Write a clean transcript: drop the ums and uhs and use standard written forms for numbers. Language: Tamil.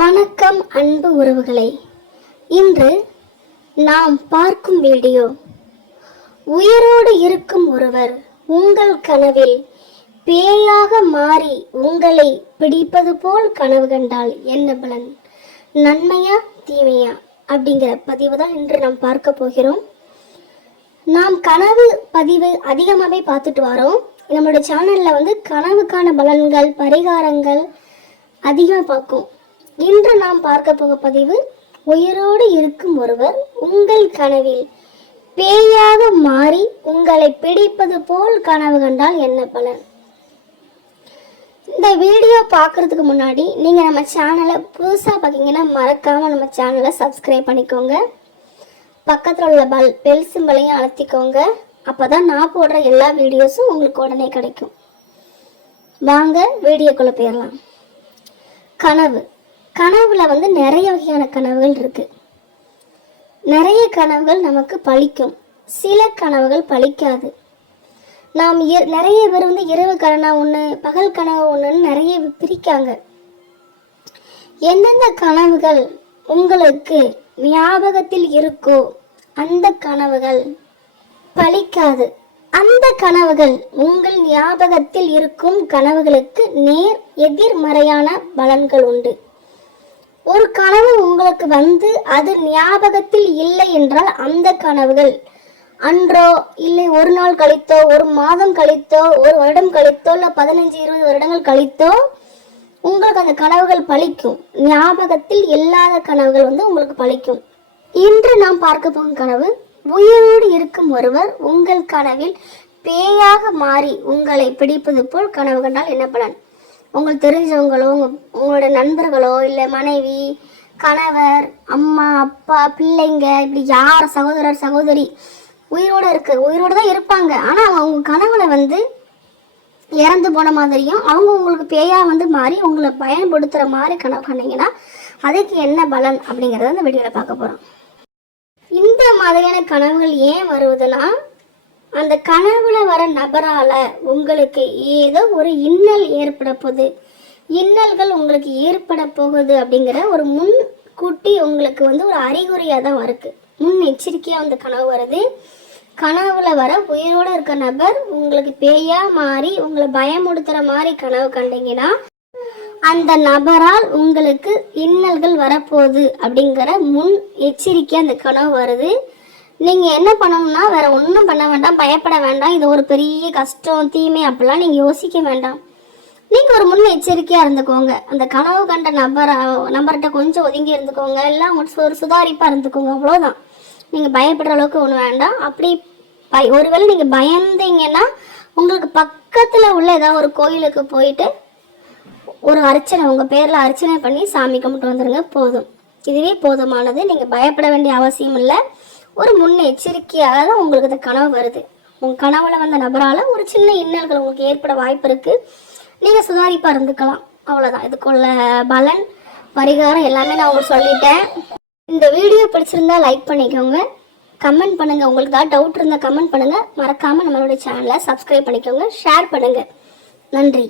வணக்கம் அன்பு உறவுகளை. இன்று நாம் பார்க்கும் வீடியோ, உயிரோடு இருக்கும் ஒருவர் உங்கள் கனவில் பேயாக மாறி உங்களை பிடிப்பது போல் கனவு கண்டால் என்ன பலன், நன்மையா தீமையா அப்படிங்கிற பதிவு தான் இன்று நாம் பார்க்க போகிறோம். நாம் கனவு பதிவு அதிகமாகவே பார்த்துட்டு வரோம். நம்மளோட சேனலில் கனவுக்கான பலன்கள் பரிகாரங்கள் அதிகமாக பார்க்கும். இன்று நாம் பார்க்க போக பதிவு, உயிரோடு இருக்கும் ஒருவர் உங்கள் கனவில் பேயாக மாறி உங்களை பிடிப்பது போல் கனவு கண்டால் என்ன பலன். இந்த வீடியோ பார்க்கறதுக்கு முன்னாடி நீங்கள் நம்ம சேனலை புதுசாக பார்த்தீங்கன்னா மறக்காமல் நம்ம சேனலை சப்ஸ்கிரைப் பண்ணிக்கோங்க. பக்கத்தில் உள்ள பெல் சிம்பலையும் அழுத்திக்கோங்க. அப்போ தான் நான் போடுற எல்லா வீடியோஸும் உங்களுக்கு உடனே கிடைக்கும். வாங்க வீடியோக்குள்ளே போயிடலாம். கனவுல நிறைய வகையான கனவுகள் இருக்கு. நிறைய கனவுகள் நமக்கு பலிக்கும், சில கனவுகள் பலிக்காது. நாம் நிறைய பேர் இரவு கனவு ஒன்று பகல் கனவு ஒன்றுன்னு நிறைய பிரிக்காங்க. எந்தெந்த கனவுகள் உங்களுக்கு ஞாபகத்தில் இருக்கோ அந்த கனவுகள் பலிக்காது. அந்த கனவுகள் உங்கள் ஞாபகத்தில் இருக்கும் கனவுகளுக்கு நேர் எதிர்மறையான பலன்கள் உண்டு. ஒரு கனவு உங்களுக்கு அது ஞாபகத்தில் இல்லை என்றால் அந்த கனவுகள் அன்றோ இல்லை ஒரு நாள் கழித்தோ, ஒரு மாதம் கழித்தோ, ஒரு வருடம் கழித்தோ, இல்லை 15-20 வருடங்கள் கழித்தோ உங்களுக்கு அந்த கனவுகள் பலிக்கும். ஞாபகத்தில் இல்லாத கனவுகள் உங்களுக்கு பலிக்கும். இன்று நாம் பார்க்க போகும் கனவு, உயிரோடு இருக்கும் ஒருவர் உங்கள் கனவில் பேயாக மாறி உங்களை பிடிப்பது போல் கனவு கண்டால் என்ன பலன். உங்களுக்கு தெரிஞ்சவங்களோ, உங்களோட நண்பர்களோ, இல்லை மனைவி, கணவர், அம்மா, அப்பா, பிள்ளைங்க, இப்படி யார் சகோதரர் சகோதரி உயிரோடு தான் இருப்பாங்க. ஆனால் அவங்க கனவுல இறந்து போன மாதிரியும் அவங்க உங்களுக்கு பேயா மாறி உங்களை பயன்படுத்துகிற மாதிரி கனவு கண்டீங்கன்னா அதுக்கு என்ன பலன் அப்படிங்கிறத இந்த வீடியோவில் பார்க்க போகிறோம். இந்த மாதிரியான கனவுகள் ஏன் வருவதுன்னா, அந்த கனவுல வர நபரால உங்களுக்கு ஏதோ ஒரு இன்னல் ஏற்பட போகுது, இன்னல்கள் உங்களுக்கு ஏற்பட போகுது அப்படிங்கிற ஒரு முன்கூட்டி உங்களுக்கு ஒரு அறிகுறியாக தான் இருக்கு. முன் எச்சரிக்கையாக கனவு வருது. கனவுல வர உயிரோடு இருக்க நபர் உங்களுக்கு பேயா மாறி உங்களை பயமுடுத்துற மாதிரி கனவு கண்டீங்கன்னா அந்த நபரால் உங்களுக்கு இன்னல்கள் வரப்போகுது அப்படிங்கிற முன் எச்சரிக்கை அந்த கனவு வருது. நீங்கள் என்ன பண்ணணும்னா, வேற ஒன்றும் பண்ண வேண்டாம், பயப்பட வேண்டாம், இது ஒரு பெரிய கஷ்டம் தீமை அப்படிலாம் நீங்கள் யோசிக்க வேண்டாம். நீங்கள் ஒரு முன் எச்சரிக்கையாக இருந்துக்கோங்க. அந்த கனவு கண்ட நபர்கிட்ட கொஞ்சம் ஒதுங்கி இருந்துக்கோங்க, இல்லை ஒரு சுதாரிப்பாக இருந்துக்கோங்க, அவ்வளோதான். நீங்கள் பயப்படுற அளவுக்கு ஒன்று வேண்டாம். அப்படி ஒருவேளை நீங்கள் பயந்தீங்கன்னா உங்களுக்கு பக்கத்தில் உள்ள ஏதாவது ஒரு கோயிலுக்கு போயிட்டு ஒரு அர்ச்சனை, உங்கள் பேரில் அர்ச்சனை பண்ணி சாமி கும்பிட்டு வந்துடுங்க, போதும். இதுவே போதுமானது. நீங்கள் பயப்பட வேண்டிய அவசியம் இல்லை. ஒரு முன் எச்சரிக்கையாக தான் உங்களுக்கு இந்த கனவு வருது. உங்கள் கனவுல வந்த நபரால் ஒரு சின்ன இன்னல்கள் உங்களுக்கு ஏற்பட வாய்ப்பு இருக்குது. நீங்கள் சுதாரிப்பாக இருந்துக்கலாம், அவ்வளோதான். இதுக்குள்ள பலன் பரிகாரம் எல்லாமே நான் உங்களுக்கு சொல்லிட்டேன். இந்த வீடியோ பிடிச்சிருந்தா லைக் பண்ணிக்கோங்க, கமெண்ட் பண்ணுங்கள். உங்களுக்கு ஏதாவது டவுட் இருந்தால் கமெண்ட் பண்ணுங்கள். மறக்காமல் நம்மளுடைய சேனலை சப்ஸ்கிரைப் பண்ணிக்கோங்க, ஷேர் பண்ணுங்கள். நன்றி.